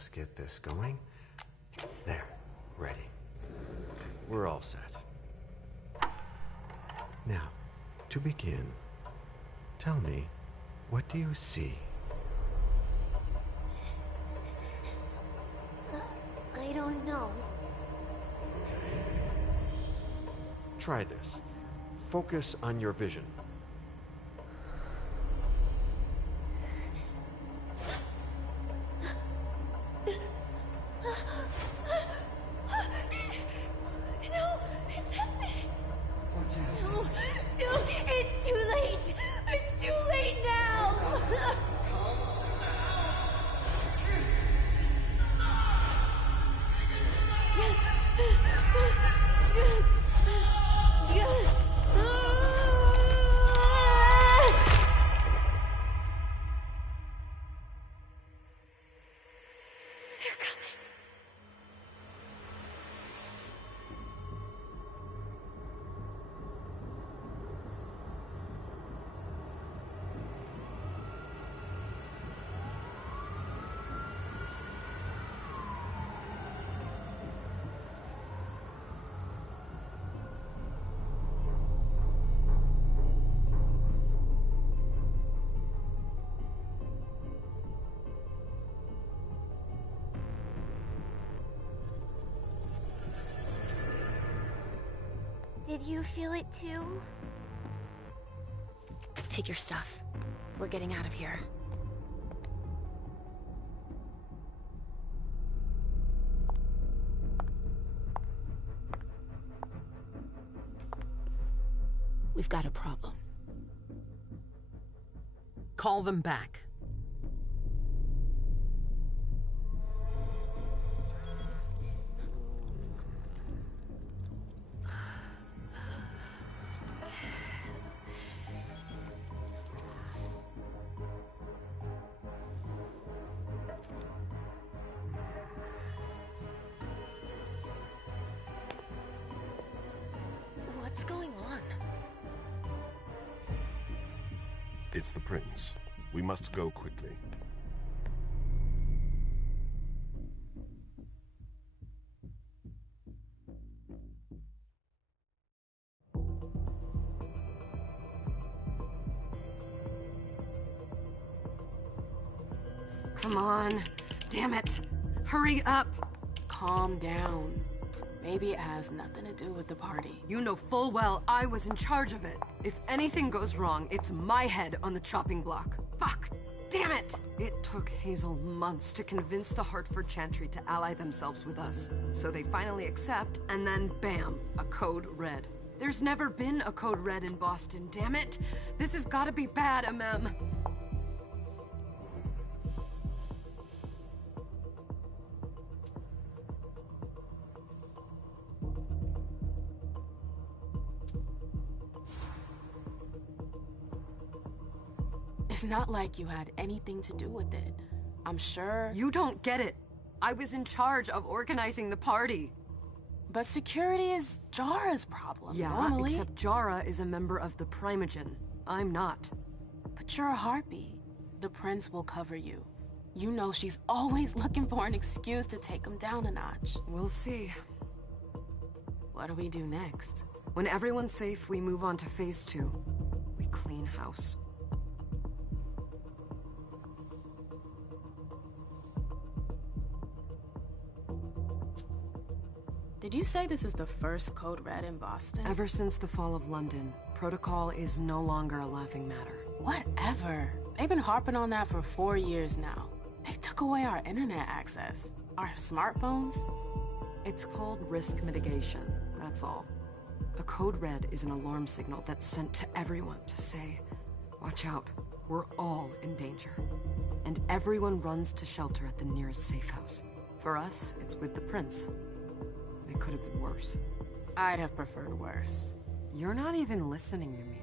Let's get this going. There, ready. We're all set. Now, to begin, tell me, what do you see? I don't know. Okay. Try this. Focus on your vision. Did you feel it too? Take your stuff. We're getting out of here. We've got a problem. Call them back. What's going on? It's the prince. We must go quickly. Come on. Damn it. Hurry up. Calm down. Maybe it has nothing to do with the party. You know full well I was in charge of it. If anything goes wrong, it's my head on the chopping block. Fuck! Damn it! It took Hazel months to convince the Hartford Chantry to ally themselves with us. So they finally accept, and then bam, a code red. There's never been a code red in Boston, damn it! This has gotta be bad, MM. It's not like you had anything to do with it. I'm sure... You don't get it. I was in charge of organizing the party. But security is Jara's problem, Yeah, normally. except Jara is a member of the Primogen. I'm not. But you're a harpy. The prince will cover you. You know she's always looking for an excuse to take him down a notch. We'll see. What do we do next? When everyone's safe, we move on to phase 2. We clean house. Did you say this is the first code red in Boston? Ever since the fall of London, protocol is no longer a laughing matter. Whatever. They've been harping on that for 4 years now. They took away our internet access. Our smartphones. It's called risk mitigation, that's all. A code red is an alarm signal that's sent to everyone to say, watch out, we're all in danger. And everyone runs to shelter at the nearest safe house. For us, it's with the prince. It could have been worse. I'd have preferred worse. You're not even listening to me.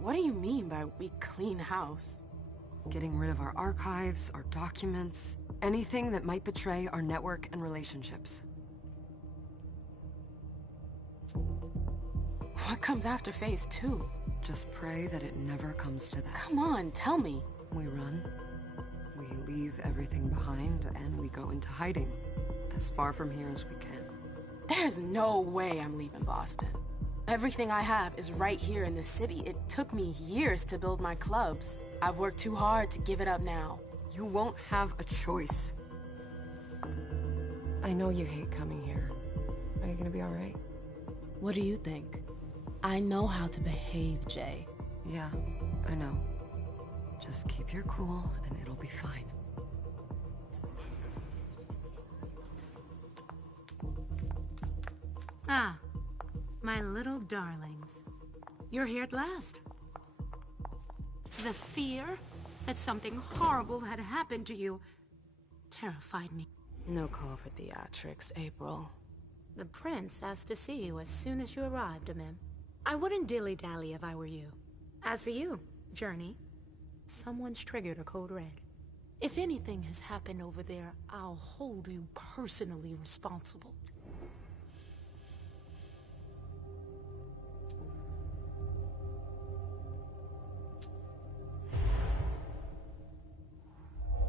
What do you mean by we clean house? Getting rid of our archives, our documents, anything that might betray our network and relationships. What comes after phase 2? Just pray that it never comes to that. Come on, tell me. We run. We leave everything behind and we go into hiding, as far from here as we can. There's no way I'm leaving Boston. Everything I have is right here in the city. It took me years to build my clubs. I've worked too hard to give it up now. You won't have a choice. I know you hate coming here. Are you gonna be alright? What do you think? I know how to behave, Jay. Yeah, I know. Just keep your cool and it'll be fine. Ah, my little darlings. You're here at last. The fear that something horrible had happened to you terrified me. No call for theatrics, April. The prince asked to see you as soon as you arrived, Amim. I wouldn't dilly-dally if I were you. As for you, Journey, someone's triggered a code red. If anything has happened over there, I'll hold you personally responsible.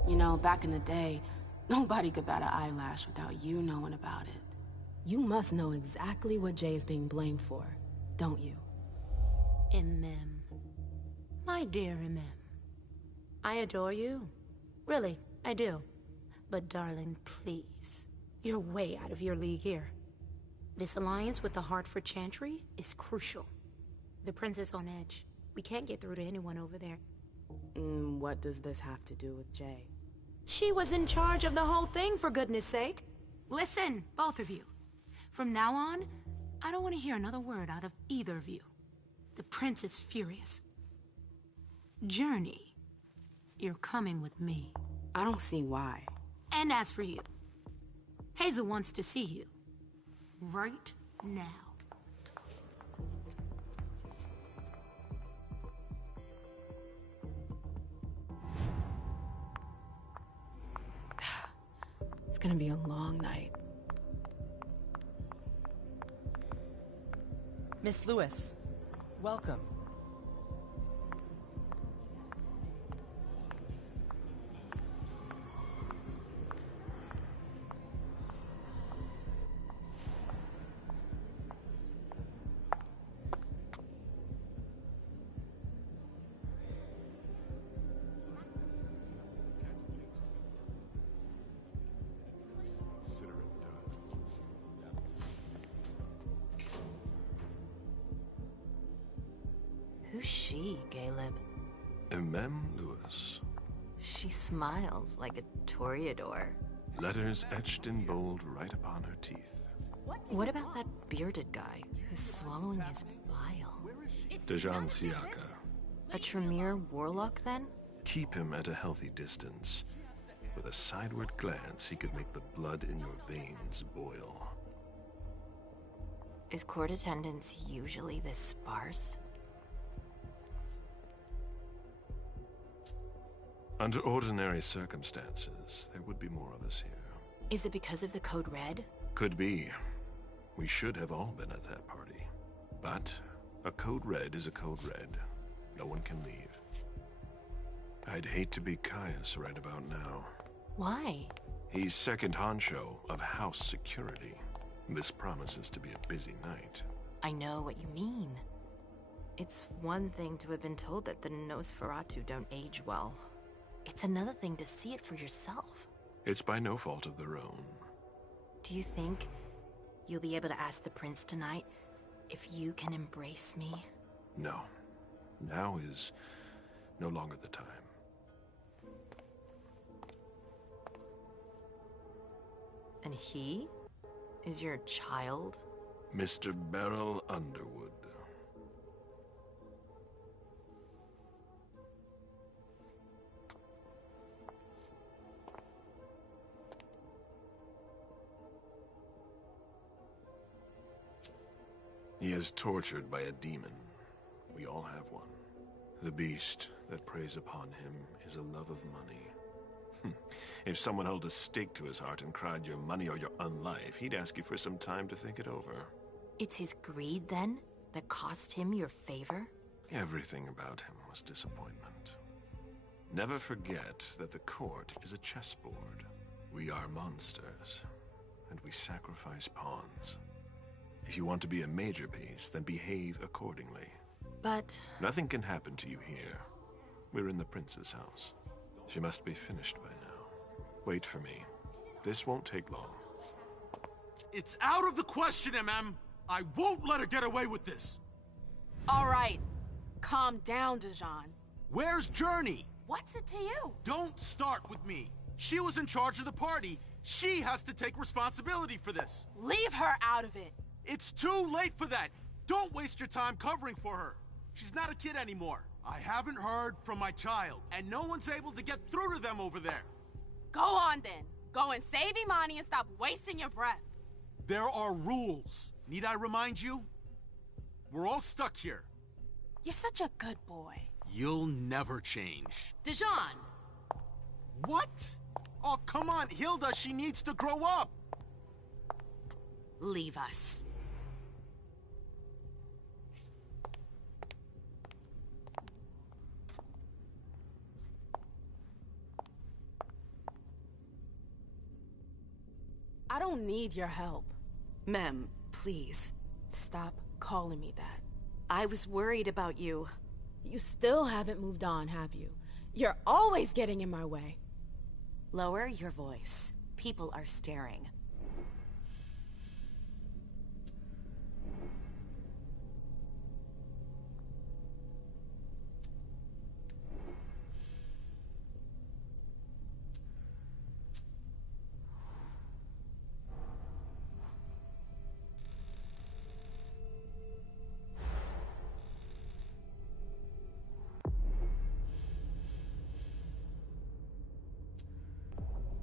You know, back in the day, nobody could bat an eyelash without you knowing about it. You must know exactly what Jay is being blamed for, don't you? Imem. My dear Imem. I adore you. Really, I do. But darling, please. You're way out of your league here. This alliance with the Hartford Chantry is crucial. The prince is on edge. We can't get through to anyone over there. What does this have to do with Jay? She was in charge of the whole thing, for goodness sake. Listen, both of you. From now on, I don't want to hear another word out of either of you. The prince is furious. Journey, you're coming with me. I don't see why. And as for you, Hazel wants to see you. Right now. It's gonna be a long night. Miss Lewis, welcome. Who's she, Caleb? Mem Lewis. She smiles like a toreador. Letters etched in bold right upon her teeth. What about that bearded guy who's swallowing his bile? Dejan Siaka. A Tremere warlock, then? Keep him at a healthy distance. With a sideward glance, he could make the blood in your veins boil. Is court attendance usually this sparse? Under ordinary circumstances, there would be more of us here. Is it because of the Code Red? Could be. We should have all been at that party. But a Code Red is a Code Red. No one can leave. I'd hate to be Caius right about now. Why? He's second honcho of house security. This promises to be a busy night. I know what you mean. It's one thing to have been told that the Nosferatu don't age well. It's another thing to see it for yourself. It's by no fault of their own. Do you think you'll be able to ask the prince tonight if you can embrace me? No. Now is no longer the time. And he is your child? Mr. Beryl Underwood. He is tortured by a demon. We all have one. The beast that preys upon him is a love of money. If someone held a stake to his heart and cried your money or your unlife, he'd ask you for some time to think it over. It's his greed, then, that cost him your favor? Everything about him was disappointment. Never forget that the court is a chessboard. We are monsters, and we sacrifice pawns. If you want to be a major piece, then behave accordingly. But... Nothing can happen to you here. We're in the prince's house. She must be finished by now. Wait for me. This won't take long. It's out of the question, MM! I won't let her get away with this! All right. Calm down, Dijon. Where's Journey? What's it to you? Don't start with me. She was in charge of the party. She has to take responsibility for this. Leave her out of it. It's too late for that. Don't waste your time covering for her. She's not a kid anymore. I haven't heard from my child, and no one's able to get through to them over there. Go on then. Go and save Imani and stop wasting your breath. There are rules. Need I remind you? We're all stuck here. You're such a good boy. You'll never change. Dijon! What? Oh, come on, Hilda, she needs to grow up. Leave us. I don't need your help. Mem, please. Stop calling me that. I was worried about you. You still haven't moved on, have you? You're always getting in my way. Lower your voice. People are staring.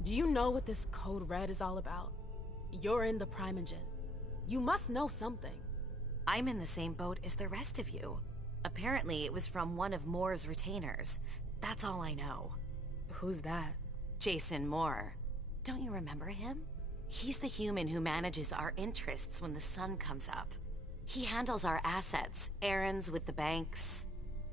Do you know what this Code Red is all about? You're in the Primogen. You must know something. I'm in the same boat as the rest of you. Apparently, it was from one of Moore's retainers. That's all I know. Who's that? Jason Moore. Don't you remember him? He's the human who manages our interests when the sun comes up. He handles our assets, errands with the banks.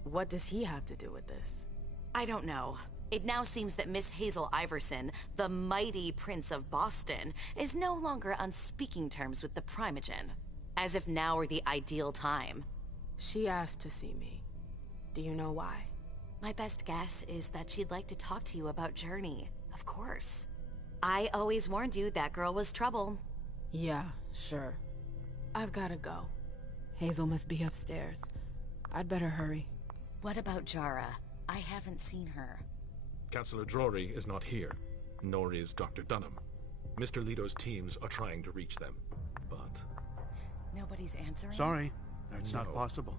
What does he have to do with this? I don't know. It now seems that Miss Hazel Iverson, the mighty Prince of Boston, is no longer on speaking terms with the Primogen. As if now were the ideal time. She asked to see me. Do you know why? My best guess is that she'd like to talk to you about Journey, of course. I always warned you that girl was trouble. Yeah, sure. I've gotta go. Hazel must be upstairs. I'd better hurry. What about Jara? I haven't seen her. Councillor Drury is not here, nor is Dr. Dunham. Mr. Leto's teams are trying to reach them, but... Nobody's answering? Sorry, that's not possible.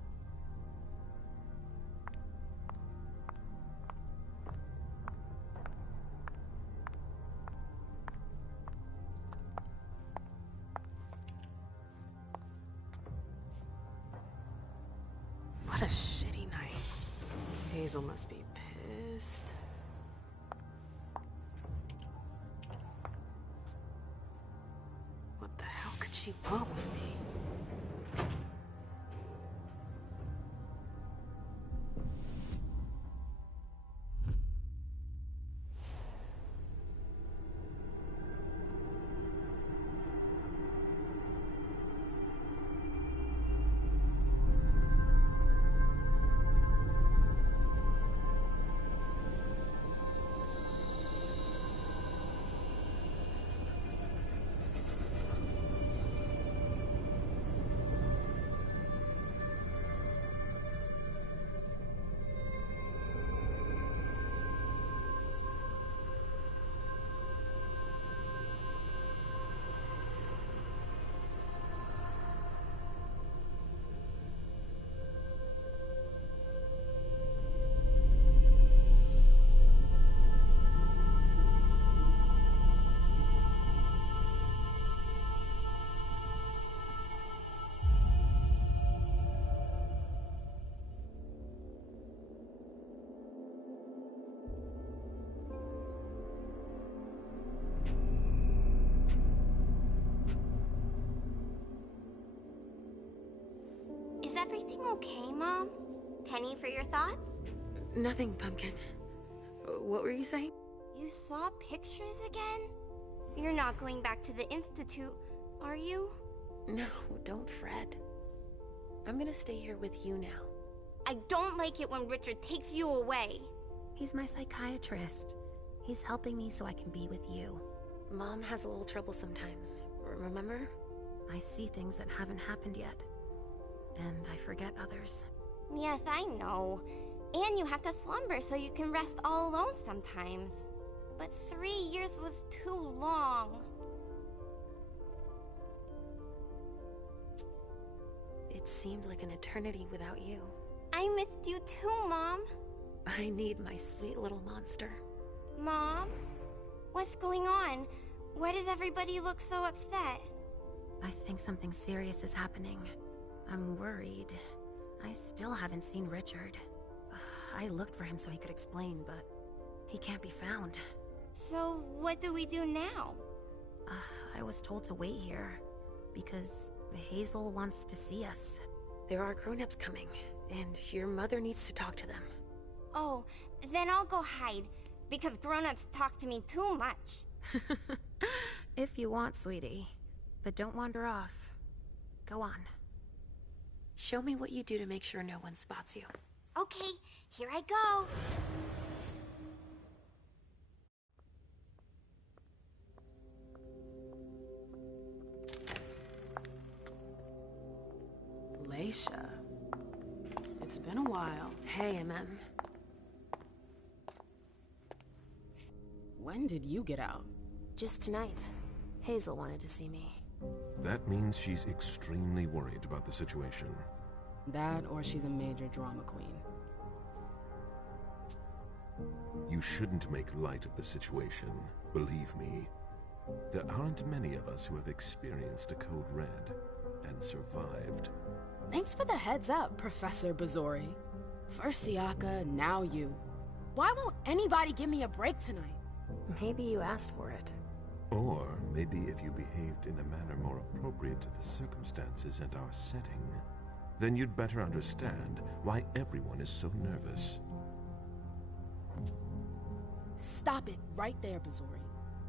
What a shitty night. Hazel must be pissed. What the hell could she want with me? Is everything okay, Mom? Penny for your thoughts? Nothing, Pumpkin. What were you saying? You saw pictures again? You're not going back to the Institute, are you? No, don't fret. I'm gonna stay here with you now. I don't like it when Richard takes you away. He's my psychiatrist. He's helping me so I can be with you. Mom has a little trouble sometimes, remember? I see things that haven't happened yet. And I forget others. Yes, I know. And you have to slumber so you can rest all alone sometimes. But 3 years was too long. It seemed like an eternity without you. I missed you too, Mom. I need my sweet little monster. Mom? What's going on? Why does everybody look so upset? I think something serious is happening. I'm worried. I still haven't seen Richard. I looked for him so he could explain, but he can't be found. So, what do we do now? I was told to wait here, because Hazel wants to see us. There are grown-ups coming, and your mother needs to talk to them. Oh, then I'll go hide, because grown-ups talk to me too much. If you want, sweetie. But don't wander off. Go on. Show me what you do to make sure no one spots you. Okay, here I go. Leisha. It's been a while. Hey, MM. When did you get out? Just tonight. Hazel wanted to see me. That means she's extremely worried about the situation. That, or she's a major drama queen. You shouldn't make light of the situation, believe me. There aren't many of us who have experienced a Code Red and survived. Thanks for the heads up, Professor Bazori. First Siaka, now you. Why won't anybody give me a break tonight? Maybe you asked for it. Or maybe if you behaved in a manner more appropriate to the circumstances and our setting, then you'd better understand why everyone is so nervous. Stop it right there, Bazori.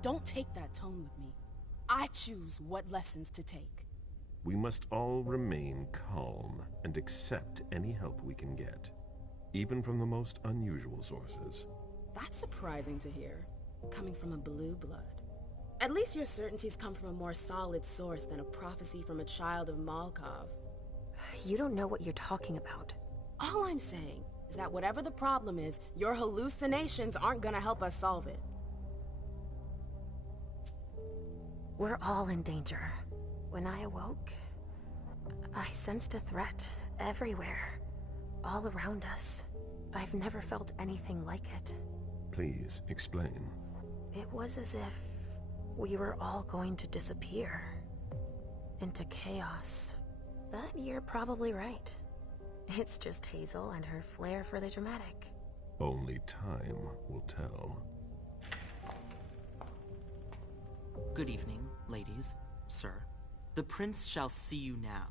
Don't take that tone with me. I choose what lessons to take. We must all remain calm and accept any help we can get, even from the most unusual sources. That's surprising to hear, coming from a blue blood. At least your certainties come from a more solid source than a prophecy from a child of Malkov. You don't know what you're talking about. All I'm saying is that whatever the problem is, your hallucinations aren't gonna help us solve it. We're all in danger. When I awoke, I sensed a threat everywhere, all around us. I've never felt anything like it. Please, explain. It was as if we were all going to disappear into chaos. But you're probably right. It's just Hazel and her flair for the dramatic. Only time will tell. Good evening, ladies, sir. The prince shall see you now.